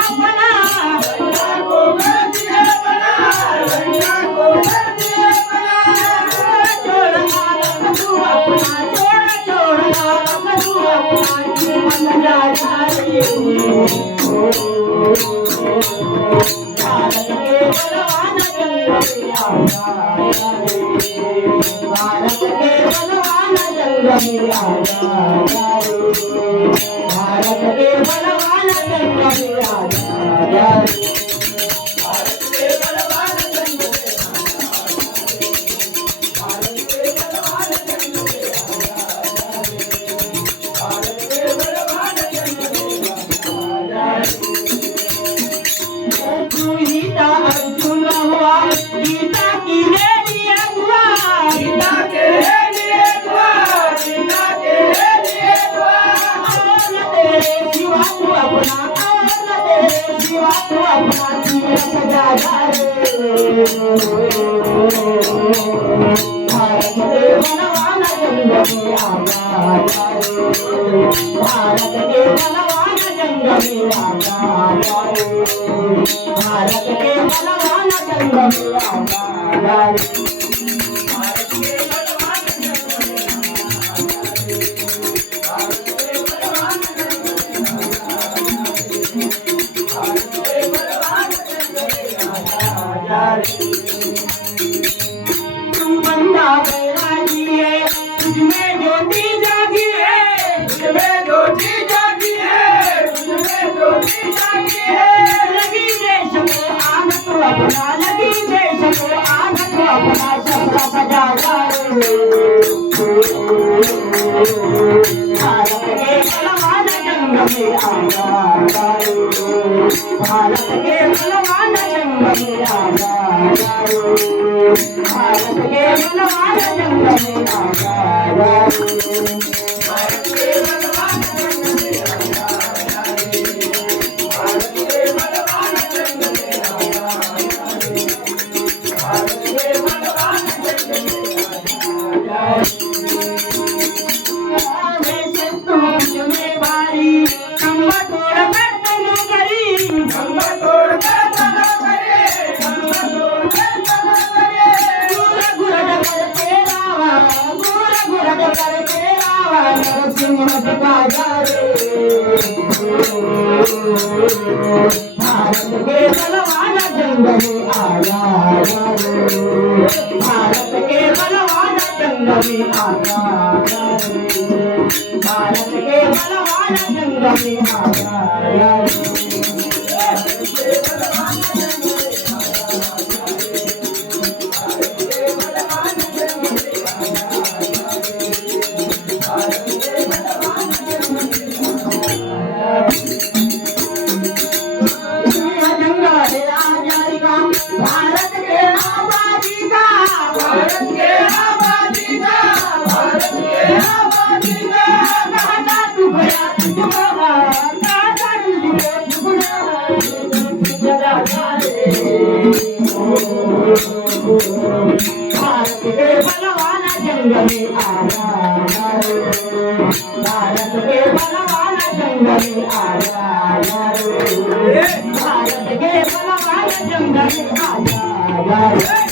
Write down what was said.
अपना भारत के बलवान जंग में आजा भारत के बलवान जंग में आजा भारत के बलवान जंग में भारत के बलवान जंग में भारत के बलवान जंग में तू ही था अर्जुन हुआ गीता की भारत के बलवान जंग में आजा भारत के बलवान जंग में आजा भारत के बलवान जंग में आजा तुम बंदा बैरागी है तुझमें ज्योति जागी है तुझमें ज्योति जागी है तुझमें ज्योति जागी है लगी देश को आग तो अपना लगी देश को आग तो अपना सबका सजा भारत के बलवान जंग में आजा भारत के बलवान जंग में आजा भारत के बलवान जंग में आजा भारत के बलवान जंग में आजा भारत के बलवान जंग में आजा भारत के बलवान जंग में आजा भारत के बलवान जंग में आजा भारत के बलवान जंग में आजा भारत के बलवान जंग में आजा भारत के आबादी का भारत के आबादी का भारत के आबादी का कहता तू भया तुझको कहता तुझको भारत के बलवान जंग में आजा भारत के बलवान जंग में आजा भारत के बलवान जंग में आजा